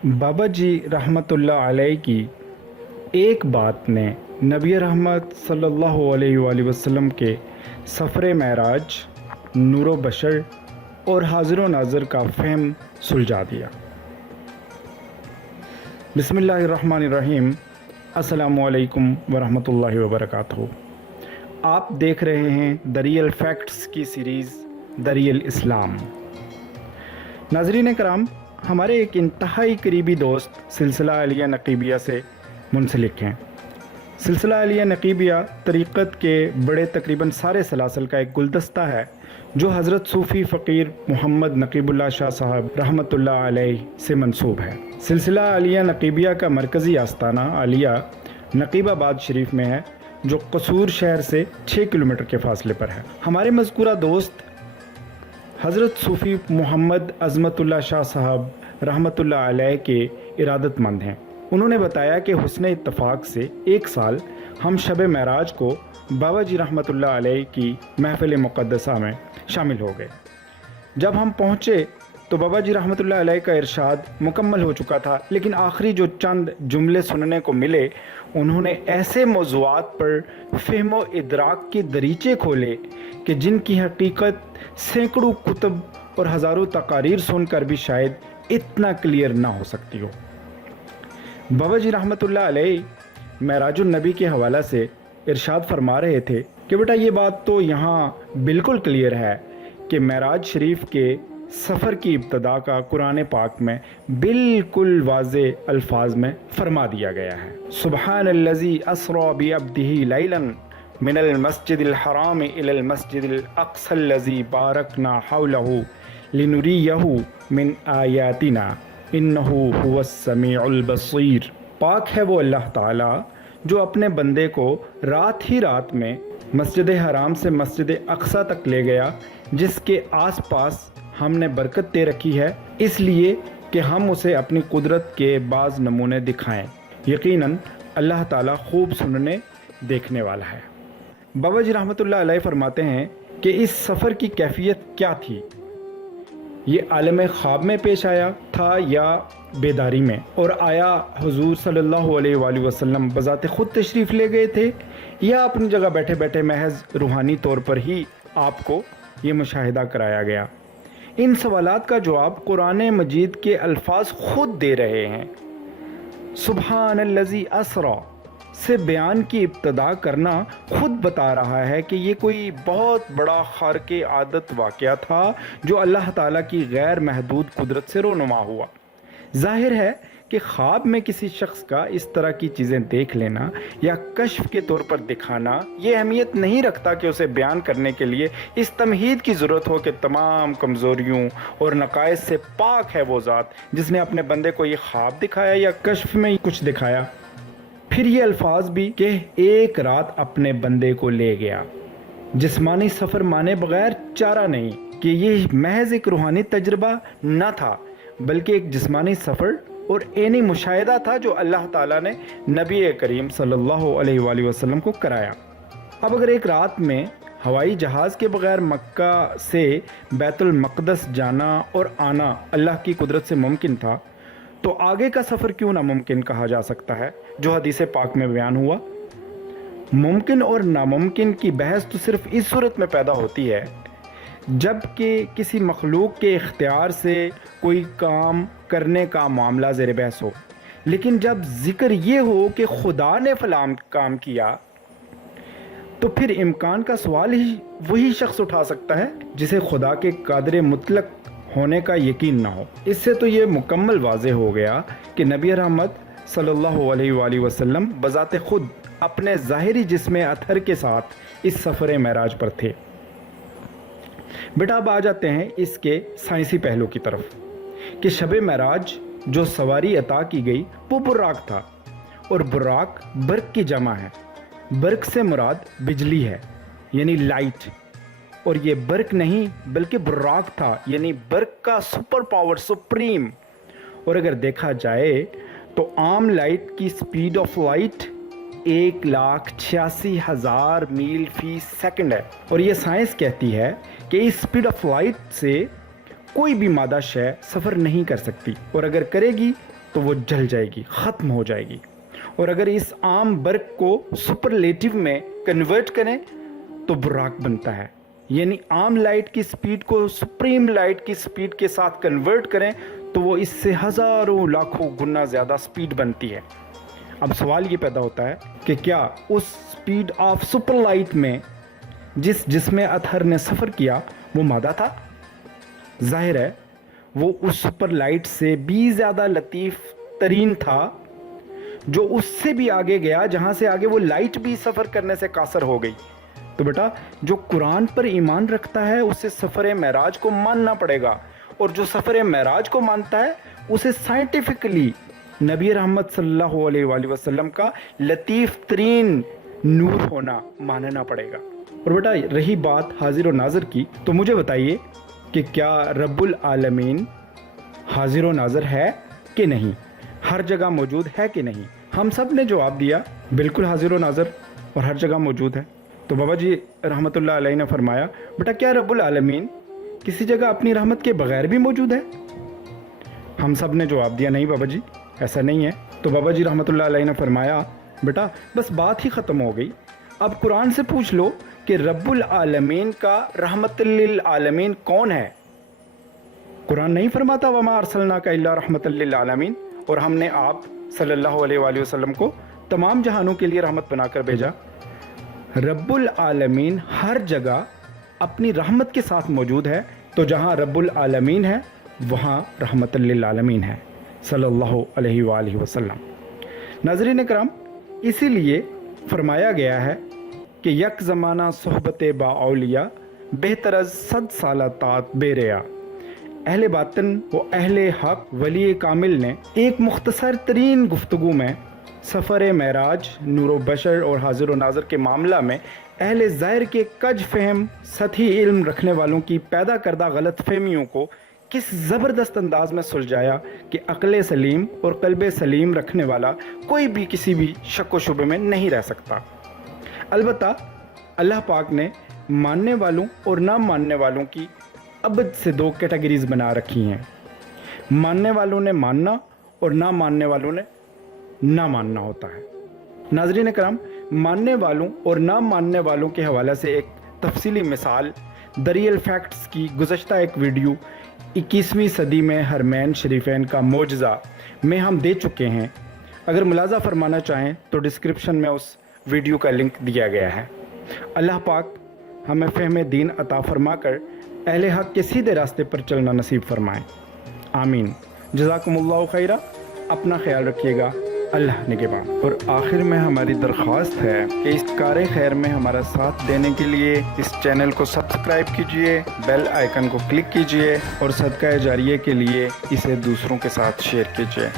बाबा जी रहमतुल्लाह अलैह की एक बात ने नबी रहमत सल्लल्लाहु अलैहि वसल्लम के सफ़र मेराज, नूर बशर और हाज़िर नाज़र का फ़हम सुलझा दिया। बिस्मिल्लाहिर्रहमानिर्रहीम। अस्सलामु अलैकुम वरहमतुल्लाहि वबरकातुहू। आप देख रहे हैं द रियल फैक्ट्स की सीरीज़ द रियल इस्लाम। नाज़रीन कराम, हमारे एक इंतहाई करीबी दोस्त सिलसिला अलिया नक़ीबिया से मुंसलिक हैं। सिलसिला अलिया नक़ीबिया तरीक़त के बड़े तकरीबन सारे सलासल का एक गुलदस्ता है जो हज़रत सूफ़ी फ़कीर मोहम्मद नक़ीबुल्लाह शाह साहब रहमतुल्लाह अलैह से मंसूब है। सिलसिला अलिया नक़ीबिया का मरकज़ी आस्ताना आलिया नक़ीबाबाद शरीफ में है, जो कसूर शहर से 6 किलोमीटर के फासले पर है। हमारे मज़कूरा दोस्त हज़रत सूफ़ी मोहम्मद अज़मतुल्लाह शाह साहब रहमतुल्लाह अलैह के इरादतमंद हैं। उन्होंने बताया कि हुस्न इत्तफ़ाक़ से एक साल हम शब मेराज को बाबा जी रहमतुल्लाह अलैह की महफ़िल मुक़द्दसा में शामिल हो गए। जब हम पहुँचे तो बाबा जी रहमतुल्लाह अलैह का इरशाद मुकम्मल हो चुका था, लेकिन आखिरी जो चंद जुमले सुनने को मिले, उन्होंने ऐसे मौज़ूआत पर फ़हम व इदराक के दरीचे खोले कि जिनकी हकीकत सैकड़ों कुतुब और हज़ारों तकारीर सुनकर भी शायद इतना क्लियर ना हो सकती हो। बाबा जी रहमतुल्लाह अलैह मेराजुन नबी के हवाला से इरशाद फरमा रहे थे कि बेटा, ये बात तो यहाँ बिल्कुल क्लियर है कि मेराज शरीफ के सफ़र की इब्तदा का कुरान पाक में बिल्कुल वाज़े अल्फाज में फरमा दिया गया है। सुब्हानल्लज़ी अस्रा बि अब्दिही लैलन मिनल मस्जिदिल हराम इलल मस्जिदिल अक़सल्लज़ी बारकना हौलहू लिनुरियहू मिन आयातिना इन्नहू हुवस समीउल बसीर। पाक है वो अल्लाह ताला जो अपने बंदे को रात ही रात में मस्जिद हराम से मस्जिद अक़सा तक ले गया, जिसके आसपास हमने बरकत दे रखी है, इसलिए कि हम उसे अपनी कुदरत के बाज़ नमूने दिखाएं। यकीनन अल्लाह ताला खूब सुनने देखने वाला है। बाबा जी रहमतुल्लाह अलैह फरमाते हैं कि इस सफ़र की कैफियत क्या थी। ये आलम ख्वाब में पेश आया था या बेदारी में, और आया हुजूर सल्लल्लाहु अलैहि वसल्लम बज़ाते ख़ुद तशरीफ़ ले गए थे, या अपनी जगह बैठे बैठे महज रूहानी तौर पर ही आपको ये मुशाहिदा कराया गया। इन सवालात का जवाब कुरान मजीद के अल्फाज ख़ुद दे रहे हैं। सुब्हानल्लज़ी अस्रा से बयान की इब्तदा करना खुद बता रहा है कि ये कोई बहुत बड़ा खारके आदत वाक़या था जो अल्लाह ताला की गैर महदूद कुदरत से रोनुमा हुआ। ज़ाहिर है कि ख्वाब में किसी शख्स का इस तरह की चीज़ें देख लेना या कश्फ के तौर पर दिखाना ये अहमियत नहीं रखता कि उसे बयान करने के लिए इस तमहीद की ज़रूरत हो कि तमाम कमज़ोरियों और नकाइस से पाक है वो ज़ात जिसने अपने बंदे को ये ख्वाब दिखाया या कश्फ में कुछ दिखाया। फिर ये अल्फाज भी कि एक रात अपने बंदे को ले गया। जिस्मानी सफ़र माने बग़ैर चारा नहीं कि ये महज एक रूहानी तजर्बा न था, बल्कि एक जिस्मानी सफ़र और ऐनी मुशाहिदा था जो अल्लाह ताला ने नबी करीम सल्लल्लाहु अलैहि वसल्लम को कराया। अब अगर एक रात में हवाई जहाज़ के बग़ैर मक्का से बैतुल मक़दस जाना और आना अल्लाह की कुदरत से मुमकिन था, तो आगे का सफ़र क्यों नामुमकिन कहा जा सकता है जो हदीस पाक में बयान हुआ। मुमकिन और नामुमकिन की बहस तो सिर्फ इस सूरत में पैदा होती है जबकि किसी मखलूक के इख्तियार से कोई काम करने का मामला ज़ेर बहस हो। लेकिन जब ज़िक्र ये हो कि खुदा ने फलां काम किया, तो फिर इम्कान का सवाल ही वही शख्स उठा सकता है जिसे खुदा के कादिर मुतलक होने का यकीन ना हो। इससे तो ये मुकम्मल वाज़े हो गया कि नबी रहमत सल्लल्लाहु अलैहि वसल्लम बज़ाते ख़ुद अपने ज़ाहिरी जिस्म अतहर के साथ इस सफ़र मेराज पर थे। बेटा, अब आ जाते हैं इसके साइंसी पहलू की तरफ कि शब मेराज जो सवारी अता की गई वो बुर्राक था, और बुर्राक बर्क की जमा है। बर्क से मुराद बिजली है, यानी लाइट, और ये बर्क नहीं बल्कि बुर्राक था, यानी बर्क का सुपर पावर, सुप्रीम। और अगर देखा जाए तो आम लाइट की स्पीड ऑफ लाइट 1,86,000 मील फी सेकंड है, और ये साइंस कहती है कि इस स्पीड ऑफ लाइट से कोई भी मादा शय सफ़र नहीं कर सकती, और अगर करेगी تو وہ جل جائے گی، ختم ہو جائے گی۔ اور اگر اس عام برق کو سپرلیٹو میں کنورٹ کریں تو براق بنتا ہے، یعنی عام لائٹ کی سپیڈ کو سپریم لائٹ کی سپیڈ کے ساتھ کنورٹ کریں تو وہ اس سے ہزاروں لاکھوں گنا زیادہ سپیڈ بنتی ہے۔ اب سوال یہ پیدا ہوتا ہے کہ کیا اس سپیڈ آف سپر لائٹ میں جس میں اطہر نے سفر کیا وہ مادہ تھا؟ ظاہر ہے وہ اس سپر لائٹ سے بھی زیادہ لطیف ترین تھا، جو اس سے بھی آگے گیا، جہاں سے آگے وہ لائٹ بھی سفر کرنے سے قاصر ہو گئی۔ تو بیٹا جو قرآن پر ایمان رکھتا ہے اسے سفر معراج کو ماننا پڑے گا، اور جو سفر معراج کو مانتا ہے اسے سائنٹیفکلی نبی رحمت صلی اللہ علیہ وآلہ وسلم کا لطیف ترین نور ہونا ماننا پڑے گا۔ اور بیٹا رہی بات حاضر و ناظر کی، تو مجھے بتائیے کہ کیا رب العالمین حاضر و ناظر ہے کہ نہیں، ہر جگہ موجود ہے کہ نہیں؟ ہم سب نے جواب دیا بالکل حاضر و ناظر اور ہر جگہ موجود ہے۔ تو بابا جی رحمت اللہ علیہ نے فرمایا بیٹا کیا رب العالمین کسی جگہ اپنی رحمت کے بغیر بھی موجود ہے؟ ہم سب نے جواب دیا نہیں بابا جی ایسا نہیں ہے۔ تو بابا جی رحمت اللہ علیہ نے فرمایا بیٹا بس بات ہی ختم ہو گئی، اب قرآن سے پوچھ لو کہ رب العالمین کا رحمت للعالمین کون ہے؟ قرآن نہیں فرماتا وما ارسلناک الا رحمت للعالمین، اور ہم نے آپ صلی اللہ علیہ وآلہ وسلم کو تمام جہانوں کے لیے رحمت بنا کر بھیجا۔ رب العالمین ہر جگہ اپنی رحمت کے ساتھ موجود ہے، تو جہاں رب العالمین ہے وہاں رحمت للعالمین ہے صلی اللہ علیہ وآلہ وسلم۔ ناظرین کرام، اسی لیے فرمایا گیا ہے کہ یک زمانہ صحبت با اولیاء بہتر از 100 سالہ طاعت بے ریا۔ اہل باطن و اہل حق ولی کامل نے ایک مختصر ترین گفتگو میں سفر معراج، نور و بشر اور حاضر و ناظر کے معاملہ میں اہل ظاہر کے کج فہم سطحی علم رکھنے والوں کی پیدا کردہ غلط فہمیوں کو کس زبردست انداز میں سلجھایا کہ عقل سلیم اور قلب سلیم رکھنے والا کوئی بھی کسی بھی شک و شبے میں نہیں رہ سکتا۔ البتہ اللہ پاک نے ماننے والوں اور نہ ماننے والوں کی ابد سے 2 کیٹیگریز بنا رکھی ہیں۔ ماننے والوں نے ماننا اور نہ ماننے والوں نے نہ ماننا ہوتا ہے۔ ناظرین کرام، ماننے والوں اور نہ ماننے والوں کے حوالے سے ایک تفصیلی مثال دریل فیکٹس کی گزشتہ ایک ویڈیو 21ویں صدی میں حرمین شریفین کا معجزہ میں ہم دے چکے ہیں۔ اگر ملاحظہ فرمانا چاہیں تو ڈسکرپشن میں اس ویڈیو کا لنک دیا گیا ہے۔ اللہ پاک ہمیں فہم دین عطا فرما کر اہل حق کے سیدھے راستے پر چلنا نصیب فرمائیں، آمین۔ جزاکم اللہ خیرہ، اپنا خیال رکھیے گا، اللہ نگہبان۔ اور آخر میں ہماری درخواست ہے کہ اس کار خیر میں ہمارا ساتھ دینے کے لیے اس چینل کو سبسکرائب کیجئے، بیل آئیکن کو کلک کیجئے اور صدقہ جاریہ کے لیے اسے دوسروں کے ساتھ شیئر کیجئے۔